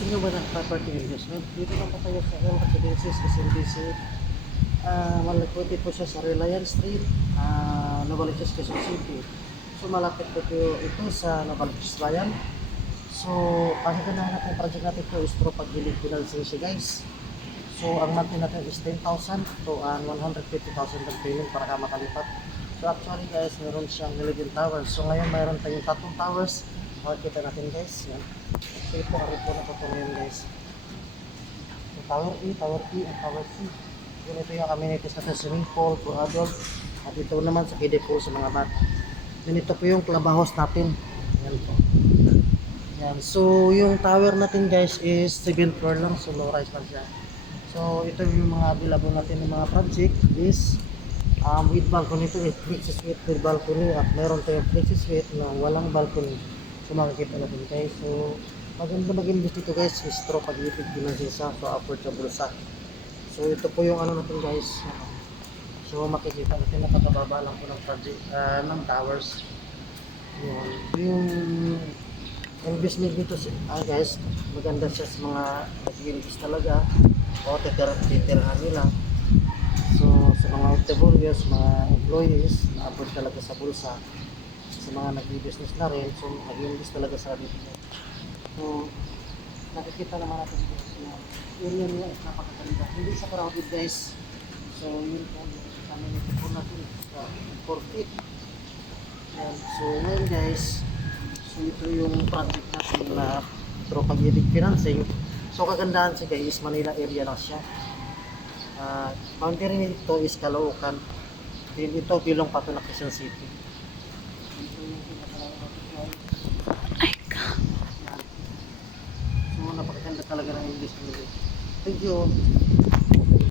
gusto nyo ba ng property investment? Dito lang po tayo sa L Residences, SMBC. Malapit po siya sa Reliance Street, Novaliches, Quezon City. So malapit po ito sa Novaliches Bayan. So ang ganahan natin project natin ito is through pag-gilid financing siya guys. So ang monthly natin is 10,000 to 150,000 down payment para ka makalipat. So actually guys, meron siyang 11 towers. So ngayon mayroon tayong 3 towers. Makikita natin guys. Yan. So ito ang report na ito ngayon guys. So, Tower E, Tower E, at Tower C. Yun ito yung amenities natin, swimming pool for adult. At ito naman sa kiddie pool sa mga bata. Then ito po yung clubhouse natin. Yan po. Yan. So yung tower natin guys is 7th floor lang. So low rise lang siya. So ito yung mga available natin ng mga project is with balcony ito, with flexi suite with balcony, at meron tayong flexi suite na walang balcony. So makikita natin guys. So maganda mag-invest dito guys is through pag-ibig financing sa so affordable sa. So ito po yung ano natin guys. So makikita natin napakababa lang po ng project ng towers. Yung investment dito guys, maganda siya sa mga nag-invest talaga o titirhan nila. So sa mga OFWs, mga employees na abot talaga sa bulsa, sa mga nag-business na rin, so nag-invest talaga sa dito. So nakikita naman natin guys na area niya is napakaganda, hindi sa crowded guys. So yun po yung community po natin sa 4 feet. And so ngayon guys, so ito yung project natin na through pag-ibig financing. So kagandahan siya guys, Manila area lang siya. Boundary nito is Caloocan. Then ito bilong pa ito na Quezon City. Ay ka. So napakaganda talaga ng English nila. Thank you.